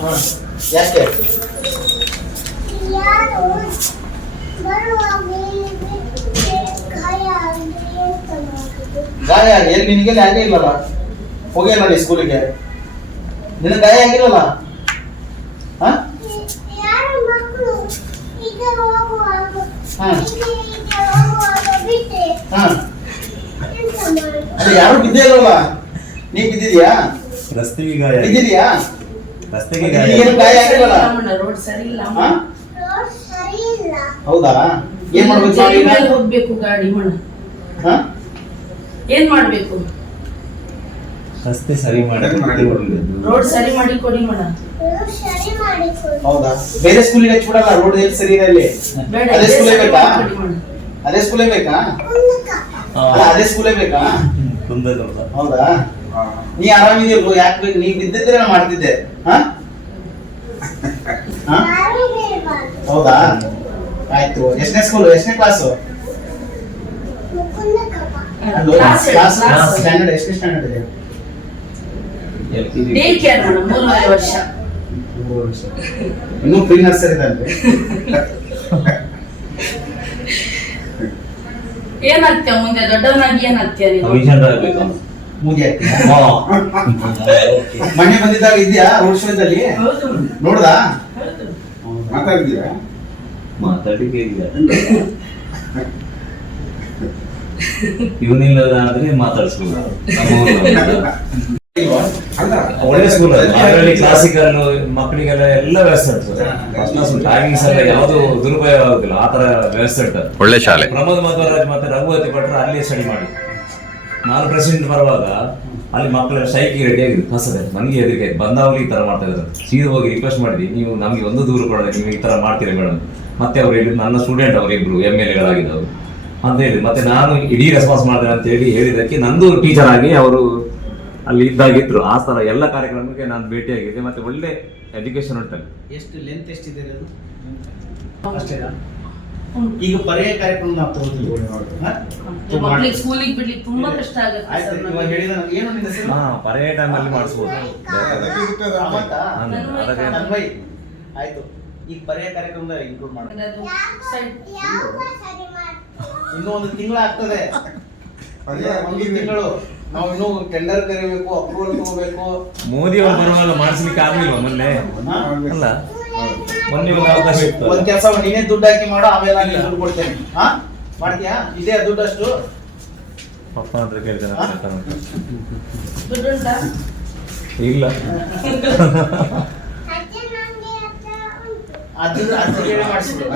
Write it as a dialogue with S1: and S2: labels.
S1: ಹಾ. ಯಾಕೆ?
S2: ಗಾಯ
S1: ಎಲ್ಲಿ ನಿನಗೆ ಯಾಕೆ ಇಲ್ಲಲ್ಲ? ಹೋಗಿಲ್ಲ ನೀ ಸ್ಕೂಲಿಗೆ. ನಿನಗೆ ಗಾಯ ಆಗಿಲ್ಲಲ್ಲ? ಹಾ?
S2: ಯಾರು
S1: ಬಿದ್ದೇ ಇಲ್ಲಲ್ಲ? ನೀ ಬಿದ್ದಿದ್ಯಾ?
S3: ರಸ್ತೆಗೆ ಗಾಯ.
S1: ಬಿದ್ದಿದ್ಯಾ?
S3: ರಸ್ತೆಗೆ
S1: ಗಾಯ ಆಗಿಲ್ಲಲ್ಲ
S4: ರೋಡ್ ಸರಿ ಇಲ್ಲ
S1: ಹಾ
S2: ರೋಡ್ ಸರಿ ಇಲ್ಲ
S1: ಹೌದಾ? ಏನ್ ಮಾಡ್ಬೇಕು
S4: ಮೇಲೆ ಹೋಗ್ಬೇಕು ಗಾಡಿ ಮಣ
S1: ಹಾ
S4: ಏನ್ ಮಾಡ್ಬೇಕು?
S3: ರಸ್ತೆ ಸರಿ ಮಾಡಿ
S4: ರೋಡ್ ಸರಿ ಮಾಡಿ ಕೊಡಿ. ಮಣ
S2: ರೋಡ್ ಸರಿ ಮಾಡಿಕೊಡು
S1: ಹೌದಾ? ಬೇರೆ ಸ್ಕೂಲಿಗೆ ಹಚ್ಬಿಡಲ್ಲ ರೋಡ್ ಎಲ್ಲಿ ಸರಿ ಇದೆ ಅಲ್ಲಿ?
S4: ಬೇಡ
S1: ಅದೇ
S4: ಇದೇ
S1: ಸ್ಕೂಲೇ
S4: ಸರಿ
S1: ಬೇಕಾ?
S4: ಮಣ.
S1: ಅದೇ ಸ್ಕೂಲೇ ಬೇಕಾ? ಅಲ್ಲ ಅದೇ ಸ್ಕೂಲೇ ಬೇಕಾ?
S3: ಕುಂದಗೋಳ
S1: ಹೌದಾ? ನೀ ಆರಾಮಿದೆಯಲ್ಲ ಯಾಕೆ ಬೇಕು ನೀ ಬಿದ್ದಿದ್ರೆ ನಾನು ಮಾಡ್ತಿದ್ದೆ. ಹೌದಾ? ಆಯ್ತು. ಎಷ್ಟನೇ ಸ್ಕೂಲ್ ಎಷ್ಟನೇ class
S4: class
S1: class
S4: class.
S1: Standard ಎಷ್ಟನೇ ಸ್ಟ್ಯಾಂಡರ್ಡ್ ಇದೆ?
S4: ವರ್ಷ.
S1: ಇನ್ನೂ ಪ್ರೀ ನರ್ಸರಿ ಇದೆ
S4: ಏನಾಗ್ತೀಯ ಮುಂದೆ? ದೊಡ್ಡವನಾಗಿ ಏನಾಗ್ತೀಯ ನೀವು
S3: ಕಮಿಷನ್ ಆಗ್ಬೇಕು.
S1: ಮುಗಿ ಮನೆ ಬಂದಿದ್ದಾಗ ಇದೆಯಾ ರೋಡ್ ಶೋದಲ್ಲಿ. ನೋಡ್ದಾ?
S5: ಮಾತಾಡಿದ್ದೀರಾ
S3: ಮಾತಾಡ್ಲಿಕ್ಕೆ ಇಲ್ಲ ಇವನಿಲ್ಲದ ಆದ್ರೆ ಮಾತಾಡಿಸ್ಬೋದು ಒಳ್ಳೆ ಸ್ಕೂಲ್ ಅದರಲ್ಲಿ ಕ್ಲಾಸಿಕಲ್ ಮಕ್ಕಳಿಗೆಲ್ಲ ಎಲ್ಲ ವ್ಯವಸ್ಥೆ ಇರ್ತದೆ. ಟೈಮಿಂಗ್ಸ್ ಎಲ್ಲ ಯಾವುದು ದುರುಪಯೋಗ ಆಗುದಿಲ್ಲ. ಆ ತರ ವ್ಯವಸ್ಥೆ ಇರ್ತದೆ.
S6: ಒಳ್ಳೆ ಶಾಲೆ.
S3: ಪ್ರಮೋದ್ ಮಧ್ವರಾಜ್ ಮತ್ತೆ ರಘುವತಿ ಭಟ್ರು ಅಲ್ಲಿ ಸ್ಟಡಿ ಮಾಡಿ ನಾನು ಪ್ರೆಸಿಡೆಂಟ್ ಬರುವಾಗ ಅಲ್ಲಿ ಮಕ್ಕಳ ಸೈಕಿ ರೆಡಿ ಆಗಿದೆ ಹೊಸದೇ. ನನಗೆ ಹೆದರಿಕೆ ಬಂದವಾಗ ಈ ಥರ ಮಾಡ್ತಾ ಇದ್ದಾರೆ. ಸೀದಾ ಹೋಗಿ ರಿಕ್ವೆಸ್ಟ್ ಮಾಡಿದ್ವಿ ನೀವು ನಮಗೆ ಒಂದು ದೂರು ಕೊಡೋದು ನೀವು ಈ ತರ ಮಾಡ್ತೀರಿ ಮೇಡಮ್ ಮತ್ತೆ ಅವ್ರು ಹೇಳಿದ್ರು ನನ್ನ ಸ್ಟೂಡೆಂಟ್ ಅವರಿಬ್ರು ಎಂ ಎಲ್ ಎಗಳಾಗಿದ್ದವರು ಅಂತ ಹೇಳಿ ಮತ್ತೆ ನಾನು ಇಡೀ ರೆಸ್ಪಾನ್ಸ್ ಮಾಡಿದೆ ಅಂತ ಹೇಳಿ ಹೇಳಿದಕ್ಕೆ ನಂದು ಟೀಚರ್ ಆಗಿ ಅವರು ಅಲ್ಲಿ ಇದ್ದಾಗಿದ್ರು. ಆ ತರ ಎಲ್ಲ ಕಾರ್ಯಕ್ರಮಕ್ಕೆ ನಾನು ಭೇಟಿಯಾಗಿದ್ದೆ. ಮತ್ತೆ ಒಳ್ಳೆ ಎಜುಕೇಶನ್ ಉಂಟಲ್ಲಿ.
S1: ಎಷ್ಟು ಲೆಂತ್ ಎಷ್ಟಿದೆ ಈಗ ಪರ್ಯಾಯ ಕಾರ್ಯಕ್ರಮ ನಾವು ತಗೋತೀವಿ
S4: ಮಕ್ಳಿಗೆ ಸ್ಕೂಲಿಗೆ ಬಿಡ್ಲಿಕ್ಕೆ ತುಂಬಾ ಕಷ್ಟ ಆಗುತ್ತೆ
S1: ಆಯ್ತು
S4: ಸರ್
S1: ಇವಾಗ ಹೇಳಿದ ಏನು ನಿನ್ನ ಹೆಸರು?
S3: ಹಾ ಪರ್ಯಾಯ ಟೈಮ್ ಅಲ್ಲಿ
S5: ಅದಕ್ಕೆ
S1: ತನ್ಮಯ್ ಆಯ್ತು. ಈಗ ಪರ್ಯಾಯ ಕಾರ್ಯಕ್ರಮದ ಇನ್ಕ್ಲೂಡ್ ಮಾಡಿ.
S4: ಅದು
S2: ಯಾಕೋ
S4: ಸೈಡ್
S2: ಯಾಕೋ ಸರಿ. ಮಾಡಿ
S1: ಇನ್ನೂ ಒಂದು ತಿಂಗಳು ಆಗ್ತದೆ. ಒಂದು ತಿಂಗಳು. ನಾವು ಇನ್ನೂ ಟೆಂಡರ್ ಕರಿಬೇಕು ಅಪ್ರೂವಲ್ ತಗೋಬೇಕು.
S3: ಮೋದಿ ಅವರು ಬರುವಾಗ ಮಾಡಿಸ್ಲಿಕ್ಕೆ ಆಗ್ಲಿಲ್ವಾ ಮೊನ್ನೆ? ಅಲ್ಲ. ಮೊನ್ನೆ ಒಂದು
S1: ಕೆಲಸ ನೀನೇ ದುಡ್ಡು ಹಾಕಿ ಮಾಡೋ ಆಮೇಲೆ ನಾನು ದುಡ್ಡು ಕೊಡ್ತೇನೆ. ಹಾ? ಮಾಡ್ತೀಯಾ? ಇದೇ ದುಡ್ಡು ಅಷ್ಟು?
S3: ಪಪ್ಪ ಹತ್ರ ಕೇಳ್ತೇನೆ ಇಲ್ಲ.
S1: ಅದ್ರ ಅದ್ರ ಕೇಳಿ ಮಾಡಿಸಿದ್ರು